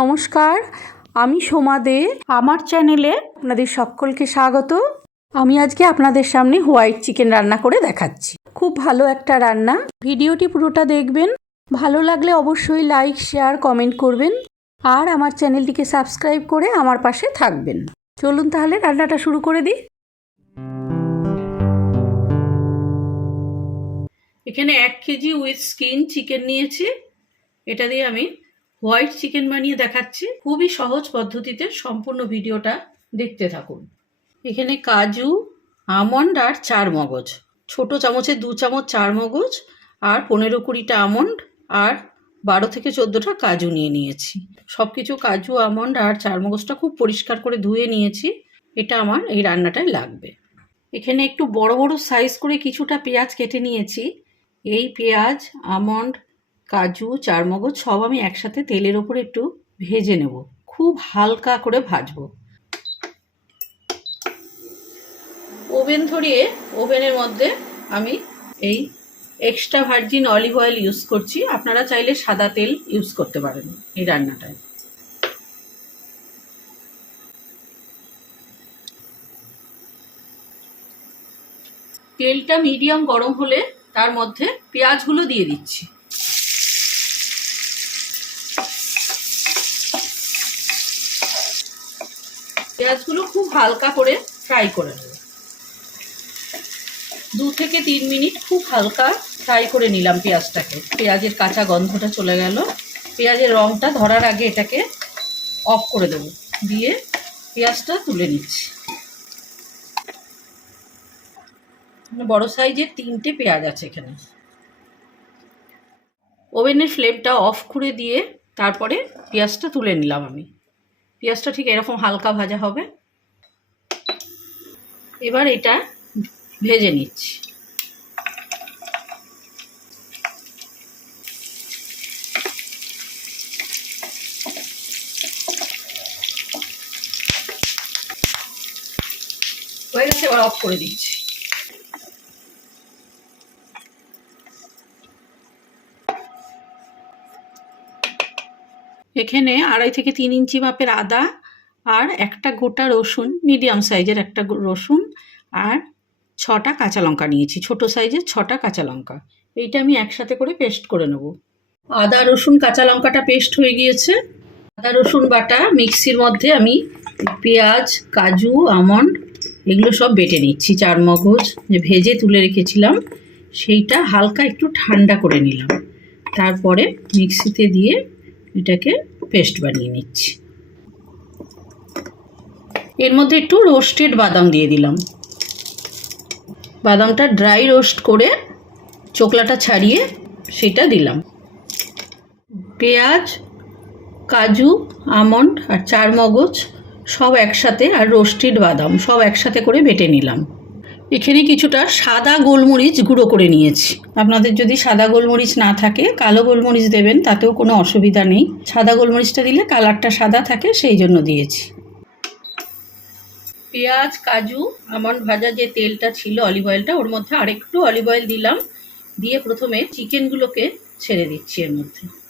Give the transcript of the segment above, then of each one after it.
নমস্কার আমি সোমা দে। আমার চ্যানেলে আপনাদের সকলকে স্বাগত। আমি আজকে আপনাদের সামনে হোয়াইট চিকেন রান্না করে দেখাচ্ছি। খুব ভালো একটা রান্না। ভিডিওটি পুরোটা দেখবেন। ভালো লাগলে অবশ্যই লাইক শেয়ার কমেন্ট করবেন। আর আমার চ্যানেলটিকে সাবস্ক্রাইব করে আমার পাশে থাকবেন। চলুন তাহলে রান্নাটা শুরু করে দিই। এখানে এক কেজি উইথ স্কিন চিকেন নিয়েছি। এটা দিয়ে আমি হোয়াইট চিকেন বানিয়ে দেখাচ্ছি। খুবই সহজ পদ্ধতিতে সম্পূর্ণ ভিডিওটা দেখতে থাকুন। এখানে কাজু, আমন্ড আর চার মগজ। ছোট চামচে দু চামচ চার মগজ আর পনেরো কুড়িটা আমন্ড আর বারো থেকে চোদ্দোটা কাজু নিয়ে নিয়েছি। সব কিছু কাজু, আমন্ড আর চার মগজটা খুব পরিষ্কার করে ধুয়ে নিয়েছি। এটা আমার এই রান্নাটায় লাগবে। এখানে একটু বড় বড় সাইজ করে কিছুটা পেঁয়াজ কেটে নিয়েছি। এই পেঁয়াজ, আমন্ড কাজু, চারমগজ সব আমি একসাথে তেলের ওপর একটু ভেজে নেব। খুব হালকা করে ভাজবো। ওভেন ধরিয়ে ওভেনের মধ্যে আমি এই extra virgin olive oil use করছি। আপনারা চাইলে সাদা তেল ইউজ করতে পারেন এই রান্নাটায়। তেলটা মিডিয়াম গরম হলে তার মধ্যে পেঁয়াজগুলো দিয়ে দিচ্ছি। পেঁয়াজগুলো খুব হালকা করে ফ্রাই করে নেব। দু থেকে তিন মিনিট খুব হালকা ফ্রাই করে নিলাম পেঁয়াজটাকে। পেঁয়াজের কাঁচা গন্ধটা চলে গেল। পেঁয়াজের রঙটা ধরার আগে এটাকে অফ করে দেব। দিয়ে পেঁয়াজটা তুলে নিচ্ছি। বড় সাইজের তিনটে পেঁয়াজ আছে এখানে। ওভেনের ফ্লেমটা অফ করে দিয়ে তারপরে পেঁয়াজটা তুলে নিলাম আমি। পেঁয়াজটা ঠিক এরকম হালকা ভাজা হবে। এবার এটা ভেজে নিচ্ছি। হয়ে গেছে, এবার অফ করে দিচ্ছি। এখানে আড়াই থেকে তিন ইঞ্চি মাপের আদা আর একটা গোটা রসুন, মিডিয়াম সাইজের একটা রসুন আর ছটা কাঁচা লঙ্কা নিয়েছি। ছোট সাইজের ছটা কাঁচা লঙ্কা। এইটা আমি একসাথে করে পেস্ট করে নেব। আদা, রসুন, কাঁচা লঙ্কাটা পেস্ট হয়ে গিয়েছে। আদা, রসুন বাটা মিক্সির মধ্যে আমি পেঁয়াজ, কাজু, আমন্ড এগুলো সব বেটে নিচ্ছি। চার মগজ যে ভেজে তুলে রেখেছিলাম, সেইটা হালকা একটু ঠান্ডা করে নিলাম। তারপরে মিক্সিতে দিয়ে এটাকে পেস্ট বানিয়ে নিচ্ছি। এর মধ্যে একটু রোস্টেড বাদাম দিয়ে দিলাম। বাদামটা ড্রাই রোস্ট করে চোকলাটা ছাড়িয়ে সেটা দিলাম। পেঁয়াজ, কাজু, আমন্ড আর চার মগজ সব একসাথে আর রোস্টেড বাদাম সব একসাথে করে বেটে নিলাম। এখানে কিছুটা সাদা গোলমরিচ গুঁড়ো করে নিয়েছি। আপনাদের যদি সাদা গোলমরিচ না থাকে, কালো গোলমরিচ দেবেন, তাতেও কোনো অসুবিধা নেই। সাদা গোলমরিচটা দিলে কালারটা সাদা থাকে, সেই জন্য দিয়েছি। পেঁয়াজ, কাজু, আমন্ড ভাজা যে তেলটা ছিল অলিভ অয়েলটা, ওর মধ্যে আরেকটু অলিভ অয়েল দিলাম। দিয়ে প্রথমে চিকেনগুলোকে ছেড়ে দিচ্ছি এর মধ্যে।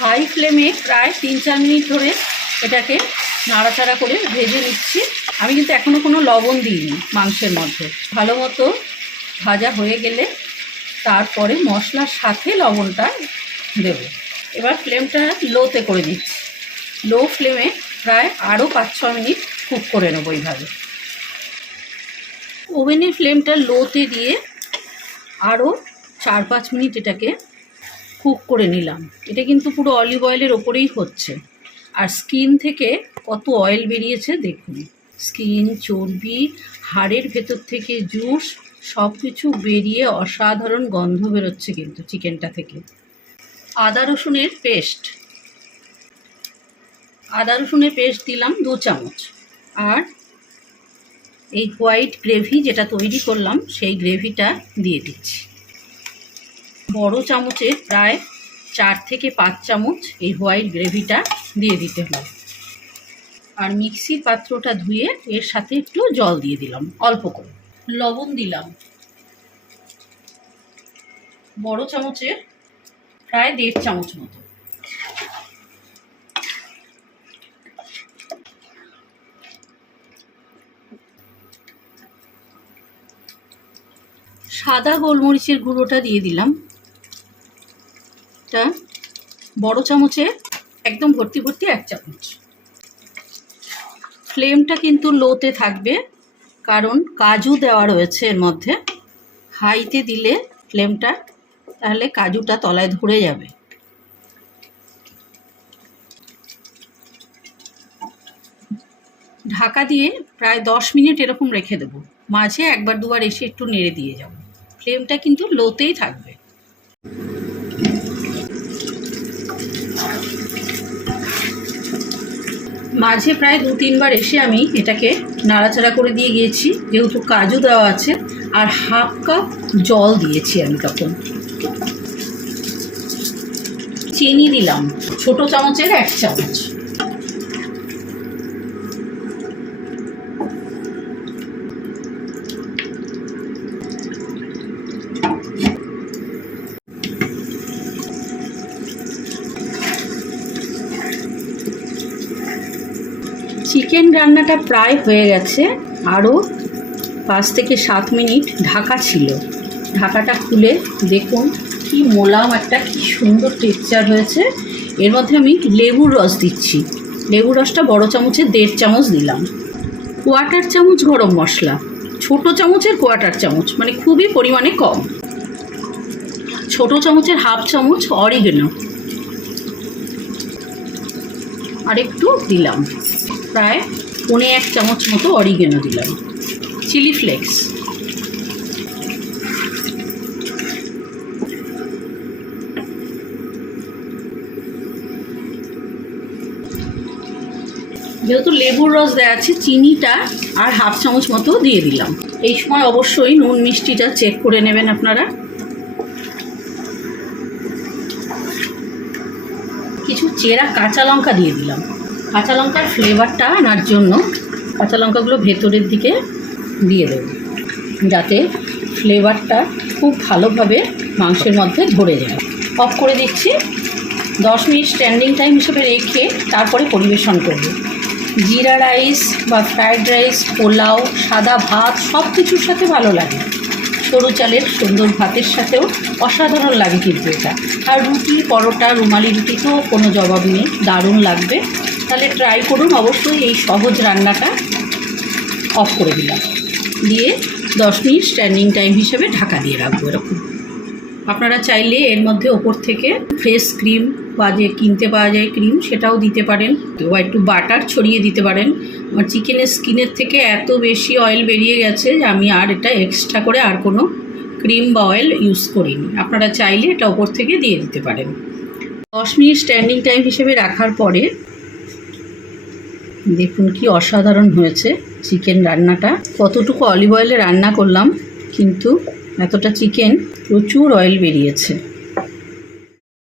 হাই ফ্লেমে প্রায় তিন চার মিনিট ধরে এটাকে নাড়াচাড়া করে ভেজে নিচ্ছি। আমি কিন্তু এখনও কোনো লবণ দিইনি মাংসের মধ্যে। ভালো মতো ভাজা হয়ে গেলে তারপরে মশলার সাথে লবণটা দেব। এবার ফ্লেমটা লোতে করে দিচ্ছি। লো ফ্লেমে প্রায় আরও পাঁচ ছ মিনিট কুক করে নেব এইভাবে। ওভেনের ফ্লেমটা লোতে দিয়ে আরও চার পাঁচ মিনিট এটাকে কুক করে নিলাম। এটা কিন্তু পুরো অলিভ অয়েলের ওপরেই হচ্ছে। আর স্কিন থেকে কত অয়েল বেরিয়েছে দেখুন। স্কিন চর্বি, হাড়ের ভেতর থেকে জুস সব কিছু বেরিয়ে অসাধারণ গন্ধ বেরোচ্ছে কিন্তু চিকেনটা থেকে। আদা রসুনের পেস্ট আদা রসুনের পেস্ট দিলাম দু চামচ। আর এই হোয়াইট গ্রেভি যেটা তৈরি করলাম, সেই গ্রেভিটা দিয়ে দিচ্ছি। বড় চামচে প্রায় চার থেকে পাঁচ চামচ এই হোয়াইট গ্রেভিটা দিয়ে দিতে হবে। আর মিক্সির পাত্রটা ধুয়ে এর সাথে একটু জল দিয়ে দিলাম, অল্প করে। লবণ দিলাম। বড় চামচে প্রায় দেড় চামচ মতো। সাদা গোলমরিচের গুঁড়োটা দিয়ে দিলাম। এটা বড় চামচে একদম ভর্তি ভর্তি এক চামচ। ফ্লেমটা কিন্তু লোতে থাকবে, কারণ কাজু দেওয়া রয়েছে এর মধ্যে। হাইতে দিলে ফ্লেমটা তাহলে কাজুটা তলায় ধরে যাবে। ঢাকা দিয়ে প্রায় দশ মিনিট এরকম রেখে দেবো। মাঝে একবার দুবার এসে একটু নেড়ে দিয়ে যাব। ফ্লেমটা কিন্তু লোতেই থাকবে। মাঝে প্রায় দু, তিনবার এসে আমি এটাকে নাড়াচাড়া করে দিয়ে গিয়েছি। যেহেতু কাজু দেওয়া আছে, আর হাফ কাপ জল দিয়েছি আমি তখন। চিনি দিলাম। ছোট চামচের এক চামচ। চিকেন রান্নাটা প্রায় হয়ে গেছে। আরও পাঁচ থেকে সাত মিনিট ঢাকা ছিল। ঢাকাটা খুলে দেখুন কি মোলাম একটা, কি সুন্দর টেক্সচার হয়েছে। এর মধ্যে আমি লেবুর রস দিচ্ছি। লেবুর রসটা বড় চামচের দেড় চামচ দিলাম। কোয়াটার চামচ গরম মশলা। ছোট চামচের কোয়াটার চামচ মানে খুবই পরিমাণে কম। ছোট চামচের হাফ চামচ অরিগেনো। আর একটু দিলাম। প্রায় পনে এক চামচ মতো অরিগেনো দিলাম। Chilli flakes. যেহেতু লেবুর রস দেওয়া আছে, চিনিটা আর হাফ চামচ মতো দিয়ে দিলাম। এই সময় অবশ্যই নুন মিষ্টিটা চেক করে নেবেন আপনারা। কিছু চেরা কাঁচা লঙ্কা দিয়ে দিলাম। কাঁচা লঙ্কার ফ্লেভারটা আনার জন্য কাঁচা লঙ্কাগুলো ভেতরের দিকে দিয়ে দেব, যাতে ফ্লেভারটা খুব ভালোভাবে মাংসের মধ্যে ধরে যায়। অফ করে দিচ্ছি। দশ মিনিট স্ট্যান্ডিং টাইম হিসেবে রেখে তারপরে পরিবেশন করব। জিরা রাইস বা ফ্রায়েড রাইস পোলাও, সাদা ভাত সব কিছুর সাথে ভালো লাগে। সরু চালের সুন্দর ভাতের সাথেও অসাধারণ লাগে কিন্তু এটা। আর রুটি, পরোটা, রুমালি রুটি তো কোনো জবাব নেই। দারুণ লাগবে। তাহলে ট্রাই করুন, অবশ্যই এই সহজ রান্নাটা অফ করে দিলাম। দিয়ে দশ মিনিট স্ট্যান্ডিং টাইম হিসেবে ঢাকা দিয়ে রাখব এরকম। আপনারা চাইলে এর মধ্যে ওপর থেকে ফ্রেশ ক্রিম বা যে কিনতে পাওয়া যায় ক্রিম সেটাও দিতে পারেন, বা একটু বাটার ছড়িয়ে দিতে পারেন। আমার চিকেনের স্কিনের থেকে এত বেশি অয়েল বেরিয়ে গেছে যে আমি আর এটা এক্সট্রা করে আর কোনো ক্রিম বা অয়েল ইউজ করিনি। আপনারা চাইলে এটা ওপর থেকে দিয়ে দিতে পারেন। দশ মিনিট স্ট্যান্ডিং টাইম হিসেবে রাখার পরে দেখুন কি অসাধারণ হয়েছে চিকেন রান্নাটা। কতটুকু অলিভ অয়েলে রান্না করলাম, কিন্তু এতটা চিকেন প্রচুর অয়েল বেরিয়েছে।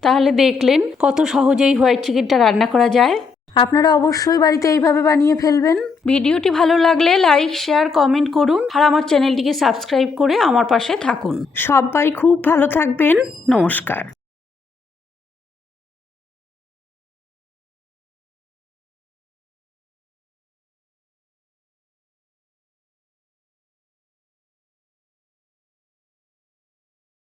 তাহলে দেখলেন কত সহজেই হোয়াইট চিকেনটা রান্না করা যায়। আপনারা অবশ্যই বাড়িতে এইভাবে বানিয়ে ফেলবেন। ভিডিওটি ভালো লাগলে লাইক শেয়ার কমেন্ট করুন। আর আমার চ্যানেলটিকে সাবস্ক্রাইব করে আমার পাশে থাকুন। সবাই খুব ভালো থাকবেন। নমস্কার।